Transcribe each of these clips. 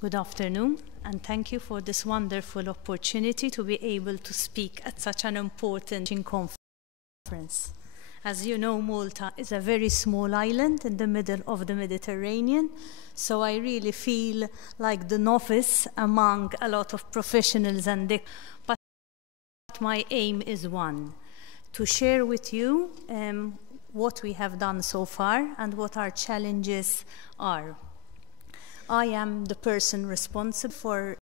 Good afternoon, and thank you for this wonderful opportunity to be able to speak at such an important conference. As you know, Malta is a very small island in the middle of the Mediterranean, so I really feel like the novice among a lot of professionals, but my aim is one, to share with you what we have done so far and what our challenges are. I am the person responsible for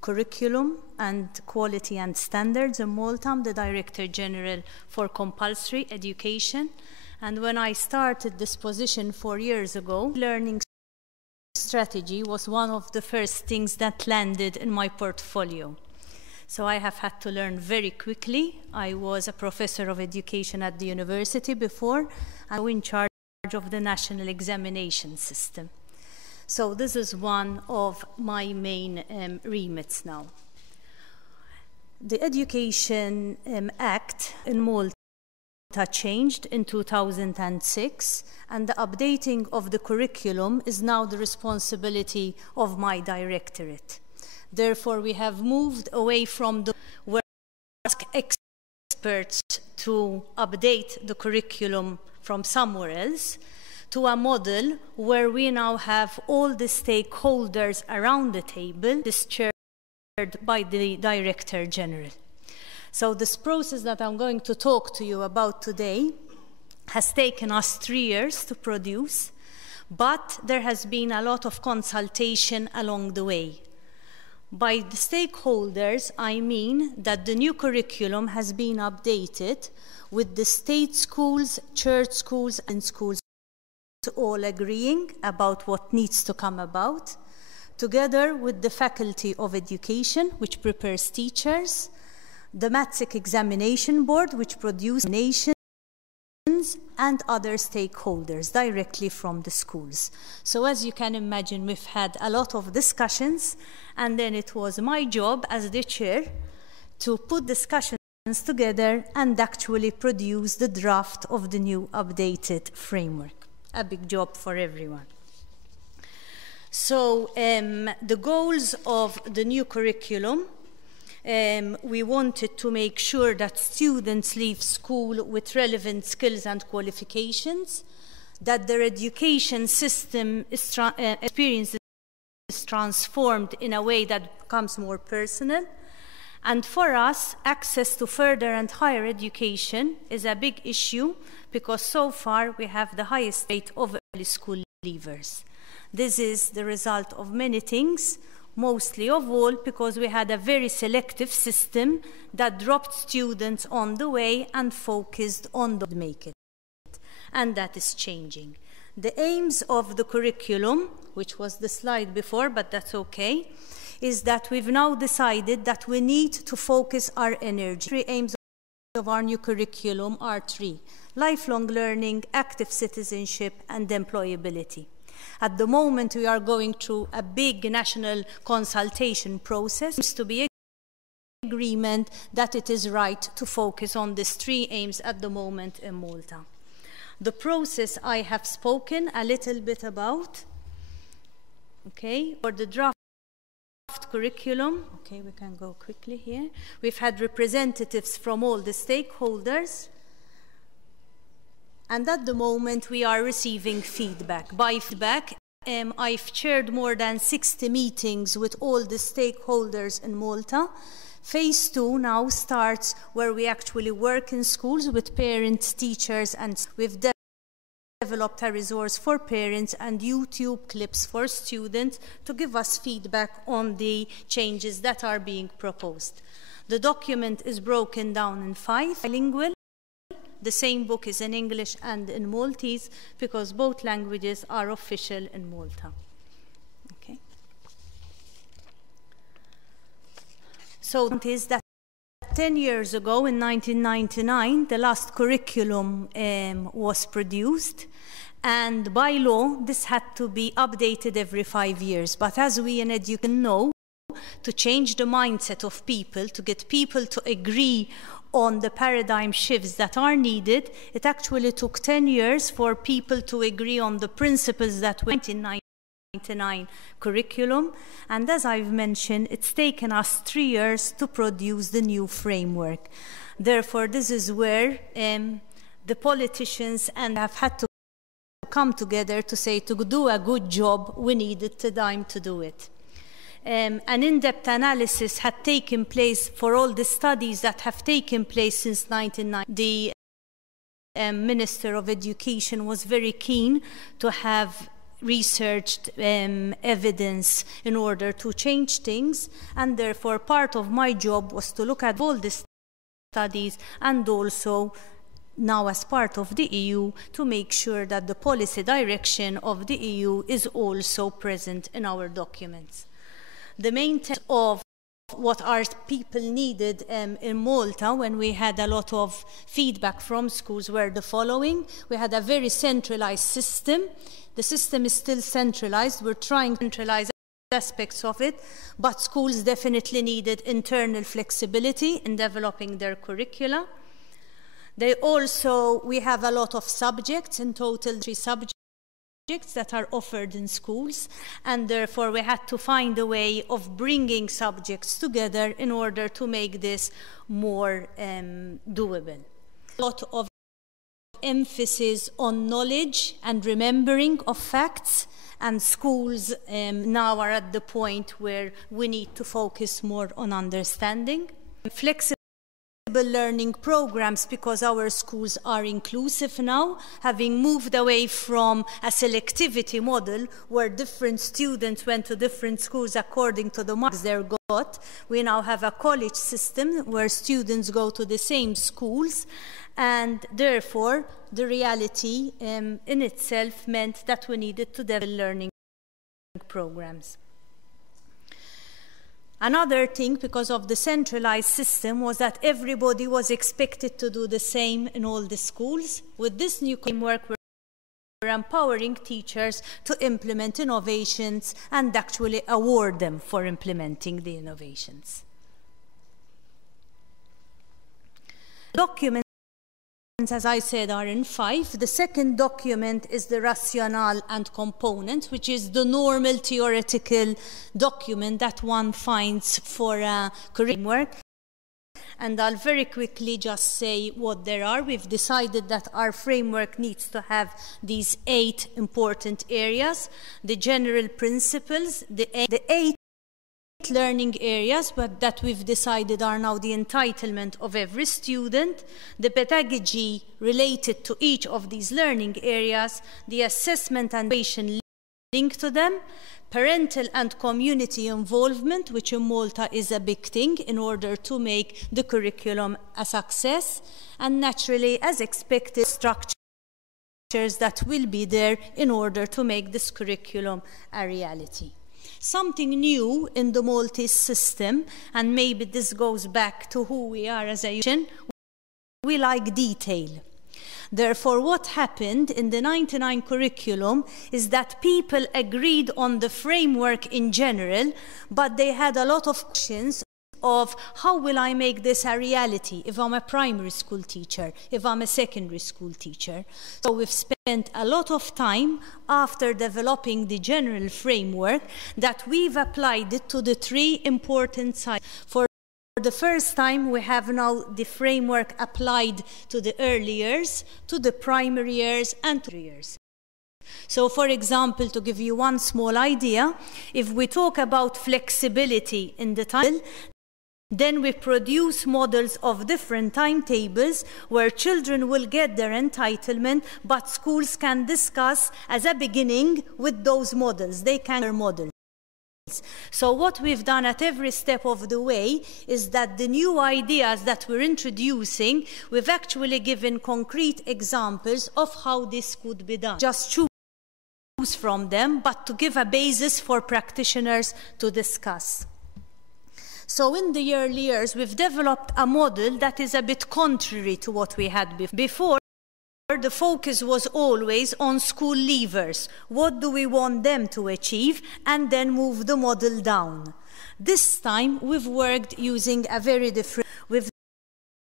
curriculum and quality and standards in Malta. I'm the Director General for Compulsory Education. And when I started this position 4 years ago, learning strategy was one of the first things that landed in my portfolio. So I have had to learn very quickly. I was a professor of education at the university before, and I was in charge of the national examination system. So this is one of my main remits now. The Education Act in Malta changed in 2006, and the updating of the curriculum is now the responsibility of my directorate. Therefore, we have moved away from the where we ask experts to update the curriculum from somewhere else, to a model where we now have all the stakeholders around the table, this chaired by the Director General. So this process that I'm going to talk to you about today has taken us 3 years to produce, but there has been a lot of consultation along the way. By the stakeholders, I mean that the new curriculum has been updated with the state schools, church schools, and schools all agreeing about what needs to come about, together with the Faculty of Education, which prepares teachers, the MATSIC Examination Board, which produces nations, and other stakeholders directly from the schools. So as you can imagine, we've had a lot of discussions, and then it was my job as the chair to put discussions together and actually produce the draft of the new updated framework. A big job for everyone. So the goals of the new curriculum, we wanted to make sure that students leave school with relevant skills and qualifications, that their education system experience is transformed in a way that becomes more personal. And for us, access to further and higher education is a big issue because so far we have the highest rate of early school leavers. This is the result of many things, mostly of all because we had a very selective system that dropped students on the way and focused on the make it. And that is changing. The aims of the curriculum, which was the slide before, but that's okay, is that we've now decided that we need to focus our energy. 3 aims of our new curriculum are 3: lifelong learning, active citizenship, and employability. At the moment, we are going through a big national consultation process. There seems to be agreement that it is right to focus on these 3 aims at the moment in Malta. The process I have spoken a little bit about, okay, for the draft curriculum. Okay, we can go quickly here. We've had representatives from all the stakeholders, and at the moment we are receiving feedback. By feedback, I've chaired more than 60 meetings with all the stakeholders in Malta. Phase 2 now starts where we actually work in schools with parents, teachers, and we've developed a resource for parents and YouTube clips for students to give us feedback on the changes that are being proposed. The document is broken down in 5 bilingual. The same book is in English and in Maltese because both languages are official in Malta. Okay. So it is that 10 years ago, in 1999, the last curriculum was produced, and by law, this had to be updated every 5 years. But as we in education know, to change the mindset of people, to get people to agree on the paradigm shifts that are needed, it actually took 10 years for people to agree on the principles that were in 99 curriculum, and as I've mentioned, it's taken us 3 years to produce the new framework. Therefore, this is where the politicians and have had to come together to say, to do a good job, we needed the time to do it. An in-depth analysis had taken place for all the studies that have taken place since 1990. The Minister of Education was very keen to have researched evidence in order to change things, and therefore part of my job was to look at all the studies and also now as part of the EU to make sure that the policy direction of the EU is also present in our documents. The main test of what our people needed in Malta when we had a lot of feedback from schools were the following. We had a very centralized system. The system is still centralized. We're trying to centralize aspects of it, but schools definitely needed internal flexibility in developing their curricula. We have a lot of subjects, in total 3 subjects that are offered in schools, and therefore we had to find a way of bringing subjects together in order to make this more doable. A lot of emphasis on knowledge and remembering of facts, and schools now are at the point where we need to focus more on understanding. Flexible learning programs, because our schools are inclusive now, having moved away from a selectivity model where different students went to different schools according to the marks they got. We now have a college system where students go to the same schools, and therefore the reality in itself meant that we needed to develop learning programs. Another thing, because of the centralized system, was that everybody was expected to do the same in all the schools. With this new framework, we're empowering teachers to implement innovations and actually award them for implementing the innovations. Documents, as I said, are in 5. The second document is the rationale and components, which is the normal theoretical document that one finds for a framework. And I'll very quickly just say what there are. We've decided that our framework needs to have these 8 important areas: the general principles, the 8 learning areas, but that we've decided are now the entitlement of every student, the pedagogy related to each of these learning areas, the assessment and evaluation linked to them, parental and community involvement, which in Malta is a big thing in order to make the curriculum a success, and naturally, as expected, structures that will be there in order to make this curriculum a reality. Something new in the Maltese system, and maybe this goes back to who we are as a nation, we like detail. Therefore, what happened in the 99 curriculum is that people agreed on the framework in general, but they had a lot of questions of how will I make this a reality if I'm a primary school teacher, if I'm a secondary school teacher. So we've spent a lot of time after developing the general framework that we've applied it to the 3 important sides. For the first time, we have now the framework applied to the early years, to the primary years, and to the years. So, for example, to give you one small idea, if we talk about flexibility in the time, then we produce models of different timetables where children will get their entitlement, but schools can discuss as a beginning with those models. They can share models. So what we've done at every step of the way is that the new ideas that we're introducing, we've actually given concrete examples of how this could be done. Just choose from them, but to give a basis for practitioners to discuss. So in the early years, we've developed a model that is a bit contrary to what we had before. The focus was always on school leavers. What do we want them to achieve? And then move the model down. This time, we've worked using a very different... We've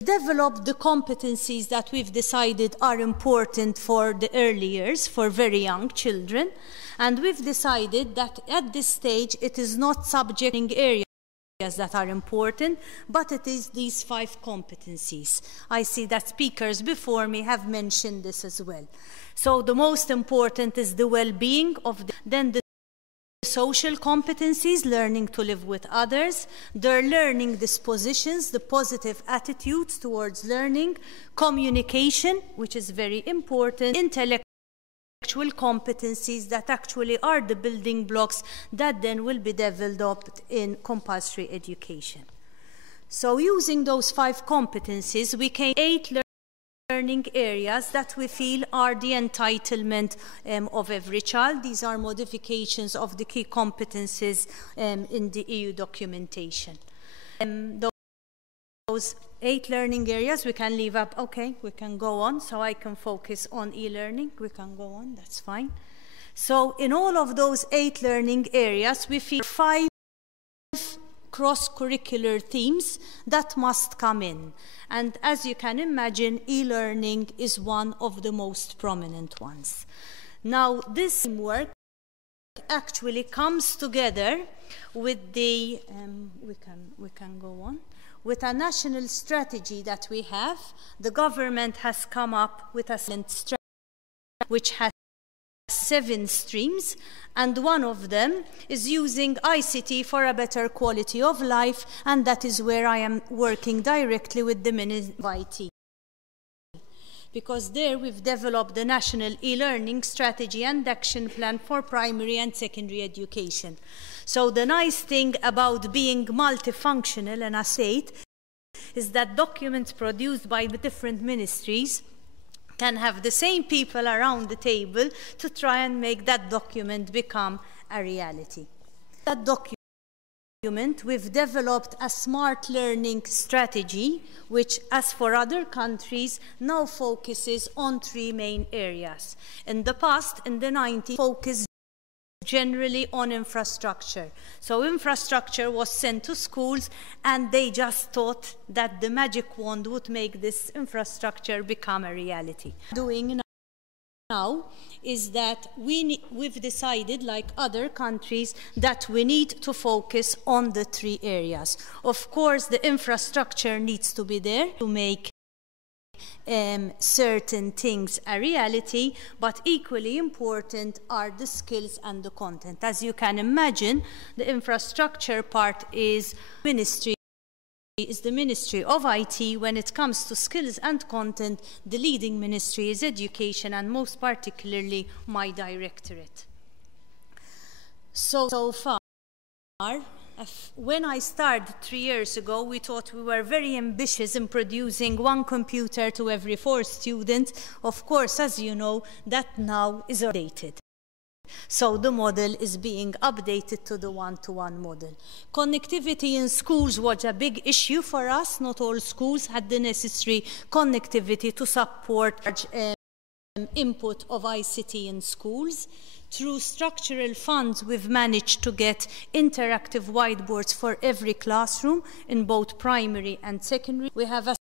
developed the competencies that we've decided are important for the early years, for very young children. And we've decided that at this stage it is not subjecting areas that are important, but it is these 5 competencies. I see that speakers before me have mentioned this as well. So the most important is the well-being of then the social competencies, learning to live with others, their learning dispositions, the positive attitudes towards learning, communication, which is very important, intellectual competencies that actually are the building blocks that then will be developed in compulsory education. So using those 5 competencies, we came 8 learning areas that we feel are the entitlement of every child. These are modifications of the key competencies in the EU documentation. Those 8 learning areas we can leave up. Okay, we can go on, so I can focus on e-learning. We can go on, that's fine. So in all of those 8 learning areas, we feel 5 cross-curricular themes that must come in. And as you can imagine, e-learning is one of the most prominent ones. Now, this work actually comes together with the, we can go on, with a national strategy that we have. The government has come up with a strategy which has 7 streams, and one of them is using ICT for a better quality of life, and that is where I am working directly with the Ministry of IT. Because there we've developed the National E-Learning Strategy and Action Plan for primary and secondary education. So the nice thing about being multifunctional in a state is that documents produced by the different ministries can have the same people around the table to try and make that document become a reality. That document, we've developed a smart learning strategy, which, as for other countries, now focuses on 3 main areas. In the past, in the 90s, focused generally on infrastructure. So infrastructure was sent to schools, and they just thought that the magic wand would make this infrastructure become a reality. Doing now is that we've decided, like other countries, that we need to focus on the 3 areas. Of course, the infrastructure needs to be there to make certain things a reality, but equally important are the skills and the content. As you can imagine, the infrastructure part is the Ministry of IT. When it comes to skills and content, the leading ministry is education, and most particularly my directorate. So far, when I started 3 years ago, we thought we were very ambitious in producing 1 computer to every 4 students. Of course, as you know, that now is outdated. So the model is being updated to the one-to-one model. Connectivity in schools was a big issue for us. Not all schools had the necessary connectivity to support input of ICT in schools. Through structural funds, we've managed to get interactive whiteboards for every classroom in both primary and secondary. We have a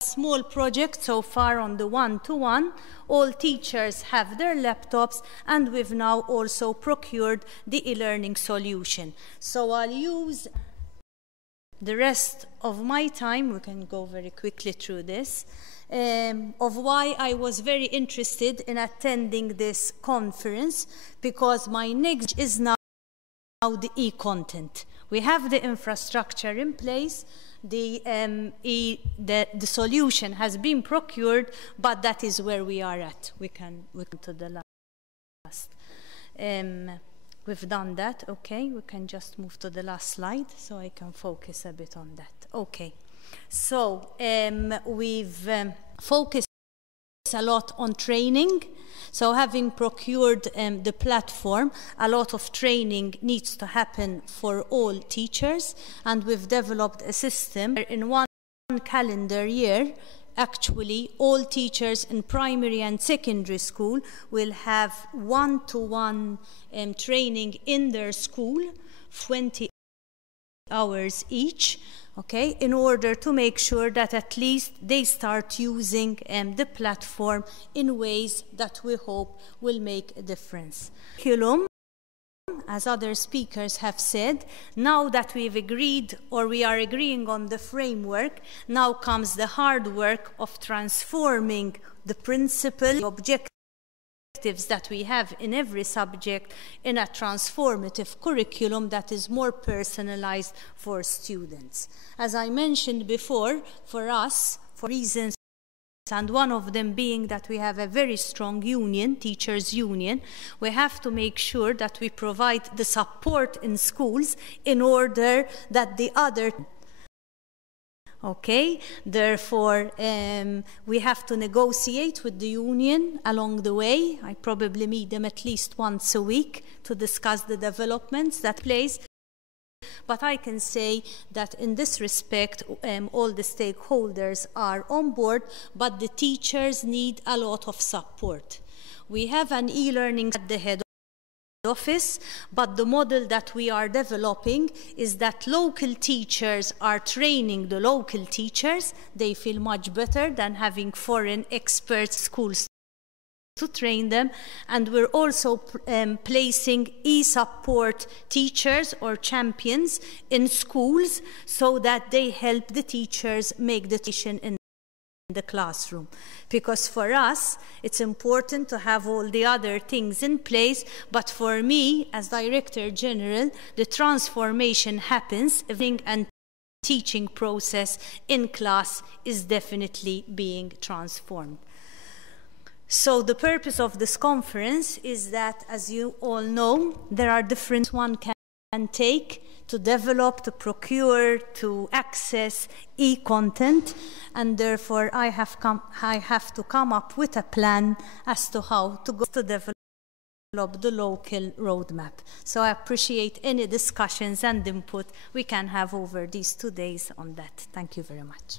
small project so far on the one-to-one. All teachers have their laptops, and we've now also procured the e-learning solution. So I'll use the rest of my time, we can go very quickly through this, of why I was very interested in attending this conference, because my next is now the e-content. We have the infrastructure in place, the solution has been procured, but that is where we are at. We can to the last. We've done that, okay. We can just move to the last slide so I can focus a bit on that. Okay. So we've focused a lot on training. So having procured the platform, a lot of training needs to happen for all teachers, and we've developed a system where in 1 calendar year, actually all teachers in primary and secondary school will have one-to-one training in their school, 20 hours each, okay, in order to make sure that at least they start using the platform in ways that we hope will make a difference. Curriculum, as other speakers have said, now that we've agreed or we are agreeing on the framework, now comes the hard work of transforming the principle, the objectives that we have in every subject in a transformative curriculum that is more personalized for students. As I mentioned before, for us, for reasons, and one of them being that we have a very strong union, teachers' union, we have to make sure that we provide the support in schools in order that the other, okay, therefore we have to negotiate with the union along the way. I probably meet them at least once a week to discuss the developments that take place. But I can say that in this respect, all the stakeholders are on board, but the teachers need a lot of support. We have an e-learning at the head office, but the model that we are developing is that local teachers are training the local teachers. They feel much better than having foreign experts schools to train them, and we're also placing e-support teachers or champions in schools so that they help the teachers make the decision in the classroom. Because for us, it's important to have all the other things in place, but for me, as Director General, the transformation happens, and teaching process in class is definitely being transformed. So the purpose of this conference is that, as you all know, there are different one can take to develop, to procure, to access e-content, and therefore I have to come up with a plan as to how to go to develop the local roadmap. So I appreciate any discussions and input we can have over these 2 days on that. Thank you very much.